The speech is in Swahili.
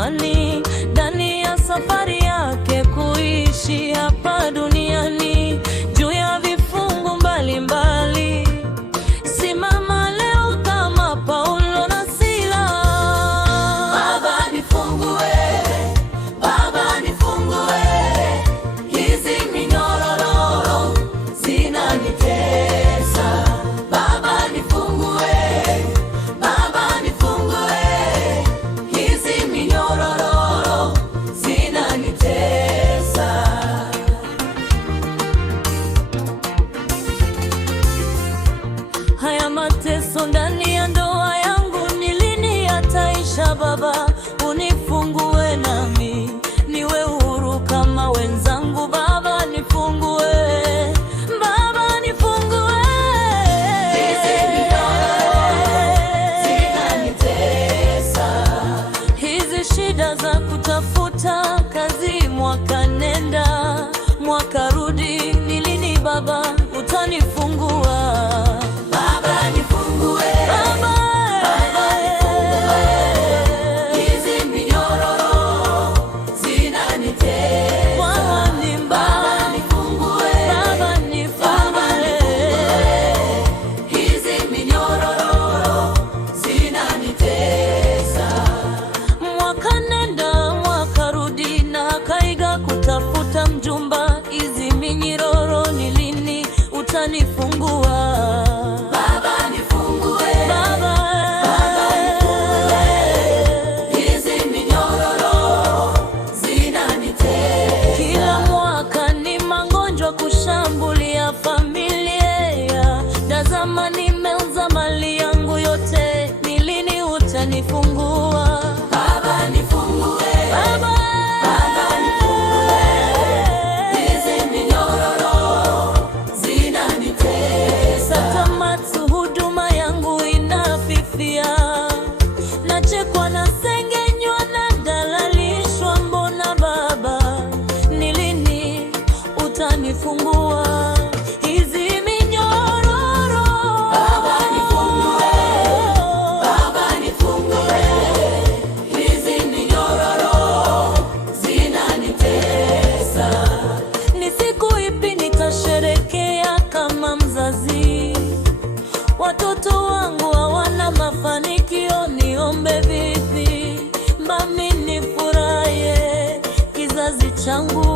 amani ndani ya safari yake kuishi hapa duniani. Juu ya vifungu mbalimbali, simama leo kama Paulo na Sila. Baba nifungue, Baba nifungue, hizi minyororo zinanitesa. Baba nifungue, Baba nifungue, hizi minyororo zinanitesa. Haya mateso ndani ya ndoa yangu ni lini yataisha? Baba unifungue nami niwe huru kama wenzangu. Baba nifungue, Baba nifungue, Hizi minyororo zinanitesa. hizi shida za kutafuta kazi, mwaka nenda mwaka rudi, ni lini Baba utanifungua? Baba nifungue, Baba, hizi minyororo zinanitesa. Bwana ni mbaya. Baba nifungue, Baba nifungue, hizi minyororo zinanitesa. mwaka nenda mwaka rudi, na kaiga kutafuta mjumba. Hizi minyororo ni lini utanifungua? Baba nifungue, Baba, hizi minyororo zinanitesa. kila mwaka ni magonjwa kushambulia familia. Tazama nimeuza mali yangu yote, ni lini utanifungua? Baba nifungue, Baba, hizi minyororo zinanitesa. Satamatu huduma yangu inafifia, nachekwa na sengenywa na dalalishwa. Mbona Baba, ni lini utanifungua hizi minyororo? Baba nifungue, Baba nifungue, hizi minyororo zinanitesa. Ni siku ipi nitasherekea kama mzazi? Watoto wangu hawana mafanikio, niombe vipi mami nifurahi? Kizazi changu